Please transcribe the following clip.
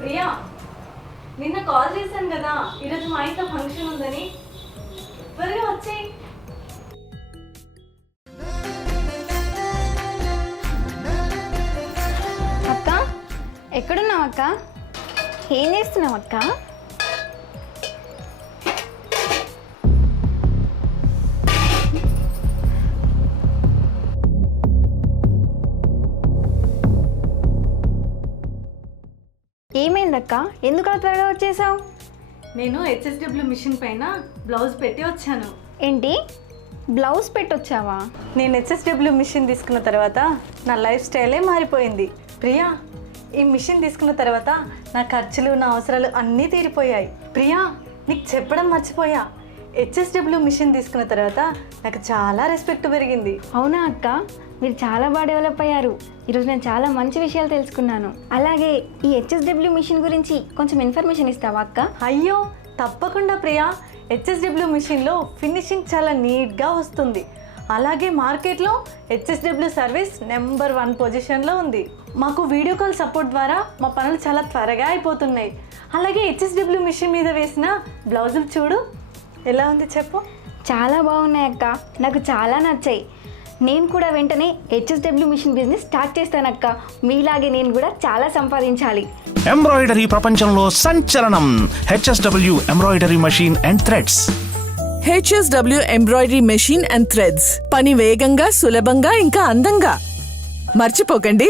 ప్రియా, నిన్న కాల్ చేశాను కదా ఈరోజు మా ఇంట్లో ఫంక్షన్ ఉందని. త్వరగా వచ్చేయి. అక్క, ఎక్కడున్నావు అక్క? ఏం చేస్తున్నావు అక్క? ఏమైందక్క? ఎందుకు అలా త్వరగా వచ్చేసావు? నేను హెచ్ఎస్డబ్ల్యూ మిషన్ పైన బ్లౌజ్ పెట్టి వచ్చాను. ఏంటి, బ్లౌజ్ పెట్టొచ్చావా? నేను హెచ్ఎస్డబ్ల్యూ మిషన్ తీసుకున్న తర్వాత నా లైఫ్ స్టైలే మారిపోయింది. ప్రియా, ఈ మిషన్ తీసుకున్న తర్వాత నా ఖర్చులు, నా అవసరాలు అన్నీ తీరిపోయాయి. ప్రియా, నీకు చెప్పడం మర్చిపోయా, హెచ్ఎస్డబ్ల్యూ మిషన్ తీసుకున్న తర్వాత నాకు చాలా రెస్పెక్ట్ పెరిగింది. అవునా అక్క, మీరు చాలా బాగా డెవలప్ అయ్యారు. ఈరోజు నేను చాలా మంచి విషయాలు తెలుసుకున్నాను. అలాగే ఈ హెచ్ఎస్డబ్ల్యూ మిషన్ గురించి కొంచెం ఇన్ఫర్మేషన్ ఇస్తావా అక్క? అయ్యో తప్పకుండా ప్రియా. హెచ్ఎస్డబ్ల్యూ మిషన్లో ఫినిషింగ్ చాలా నీట్గా వస్తుంది. అలాగే మార్కెట్లో హెచ్ఎస్డబ్ల్యూ సర్వీస్ నెంబర్ 1 పొజిషన్లో ఉంది. మాకు వీడియో కాల్ సపోర్ట్ ద్వారా మా పనులు చాలా త్వరగా అయిపోతున్నాయి. అలాగే హెచ్ఎస్డబ్ల్యూ మిషన్ మీద వేసిన బ్లౌజులు చూడు ఎలా ఉంది చెప్పు. చాలా బాగున్నాయి అక్క, నాకు చాలా నచ్చాయి. నేను కూడా వెంటనే హెచ్ఎస్డబ్ల్యూ మిషన్ బిజినెస్ స్టార్ట్ చేస్తానక్క. మీలాగే నేను కూడా చాలా సంపాదించాలి. ఎంబ్రాయిడరీ ప్రపంచంలో సంచలనం HSW embroidery machine and threads. HSW embroidery machine and threads. పని వేగంగా, సులభంగా, ఇంకా అందంగా. మర్చిపోకండి,